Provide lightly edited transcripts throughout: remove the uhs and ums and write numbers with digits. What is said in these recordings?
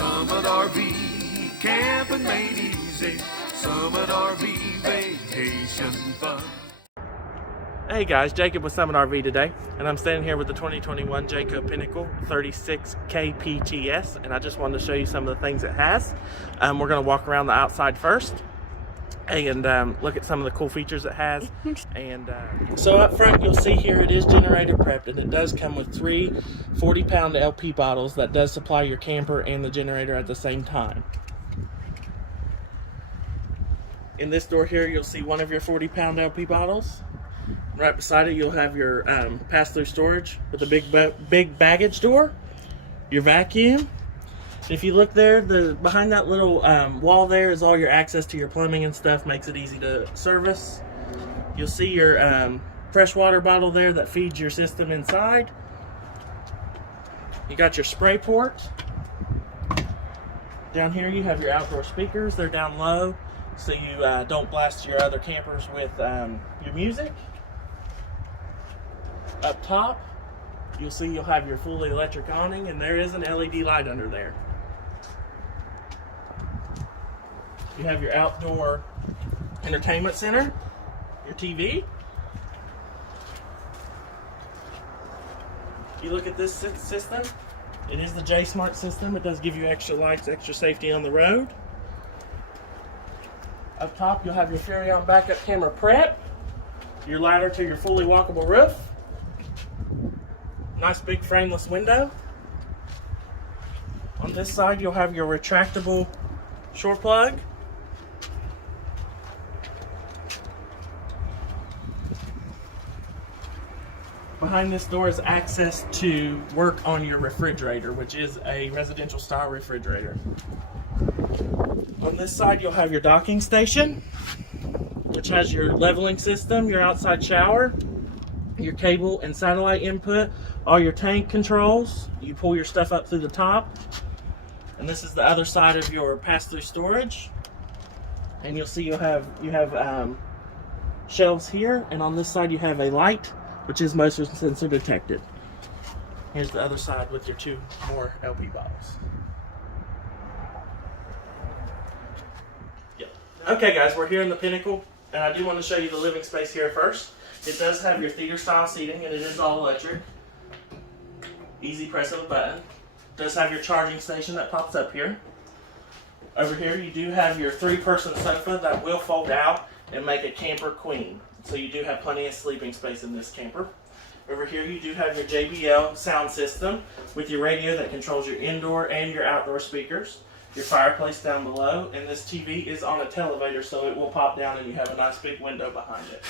Summit RV, camping made easy. Summit RV, vacation fun. Hey guys, Jacob with Summit RV today, and I'm standing here with the 2021 Jayco Pinnacle 36 kpts, and I just wanted to show you some of the things it has. We're going to walk around the outside first and look at some of the cool features it has. And so up front you'll see here it is generator prepped, and it does come with 3 40-pound LP bottles that does supply your camper and the generator at the same time. In this door here you'll see one of your 40-pound LP bottles. Right beside it you'll have your pass-through storage with a big baggage door, your vacuum. If you look there, behind that little wall there is all your access to your plumbing and stuff, makes it easy to service. You'll see your fresh water bottle there that feeds your system inside. You got your spray port. Down here you have your outdoor speakers. They're down low so you don't blast your other campers with your music. Up top, you'll see you'll have your fully electric awning, and there is an LED light under there. You have your outdoor entertainment center, your TV. You look at this system, it is the J Smart system. It does give you extra lights, extra safety on the road. Up top, you'll have your carry-on backup camera prep, your ladder to your fully walkable roof. Nice big frameless window. On this side you'll have your retractable shore plug. Behind this door is access to work on your refrigerator, which is a residential style refrigerator. On this side you'll have your docking station, which has your leveling system, your outside shower, your cable and satellite input, all your tank controls. You pull your stuff up through the top, and this is the other side of your pass-through storage. And you'll see you have shelves here, and on this side you have a light, which is motion sensor detected. Here's the other side with your 2 more LP bottles. Yep. Okay guys, we're here in the Pinnacle, and I do want to show you the living space here first. It does have your theater style seating, and it is all electric. Easy press of a button. It does have your charging station that pops up here. Over here you do have your 3-person sofa that will fold out and make a camper queen. So you do have plenty of sleeping space in this camper. Over here you do have your JBL sound system with your radio that controls your indoor and your outdoor speakers. Your fireplace down below, and this TV is on a televator, so it will pop down and you have a nice big window behind it.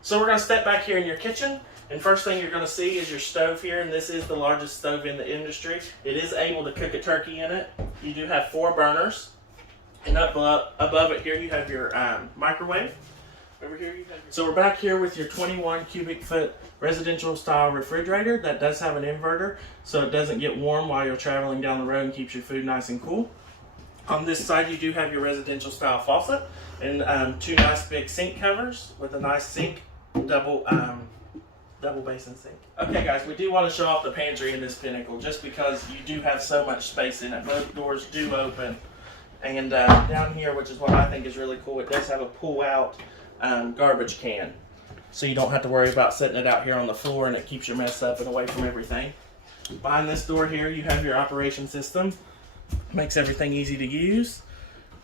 So we're going to step back here in your kitchen, and first thing you're going to see is your stove here, and this is the largest stove in the industry. It is able to cook a turkey in it. You do have 4 burners, and above it here you have your microwave. Over here you have so we're back here with your 21 cubic foot residential style refrigerator that does have an inverter, so it doesn't get warm while you're traveling down the road and keeps your food nice and cool. On this side you do have your residential style faucet and 2 nice big sink covers with a nice sink, double basin sink. Okay guys, we do want to show off the pantry in this Pinnacle just because you do have so much space in it. Both doors do open, and down here, which is what I think is really cool, it does have a pull out garbage can, so you don't have to worry about setting it out here on the floor, and it keeps your mess up and away from everything. Behind this door here you have your operation system. Makes everything easy to use.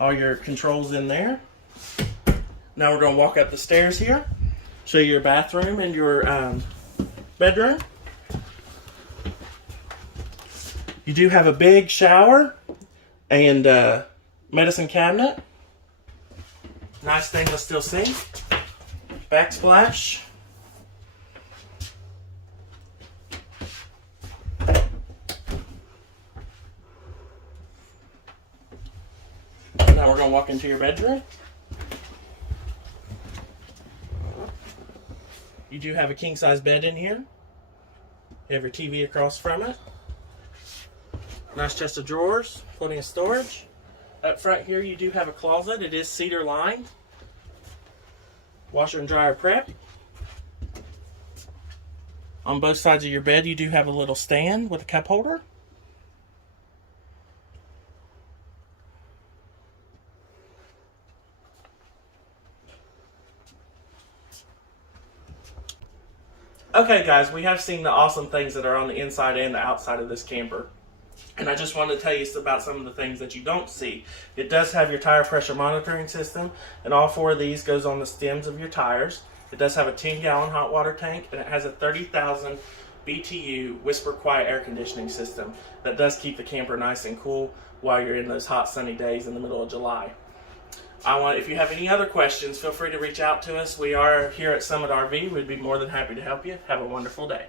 All your controls in there. Now we're going to walk up the stairs here, show you your bathroom and your bedroom. You do have a big shower and medicine cabinet. Nice stainless steel sink. Backsplash. Now we're going to walk into your bedroom. You do have a king-size bed in here. You have your TV across from it. Nice chest of drawers, plenty of storage. Up front here you do have a closet. It is cedar lined. Washer and dryer prep. On both sides of your bed you do have a little stand with a cup holder. Okay guys, we have seen the awesome things that are on the inside and the outside of this camper. And I just wanted to tell you about some of the things that you don't see. It does have your tire pressure monitoring system, and all 4 of these goes on the stems of your tires. It does have a 10-gallon hot water tank, and it has a 30,000 BTU whisper quiet air conditioning system that does keep the camper nice and cool while you're in those hot sunny days in the middle of July. If you have any other questions, feel free to reach out to us. We are here at Summit RV. We'd be more than happy to help you. Have a wonderful day.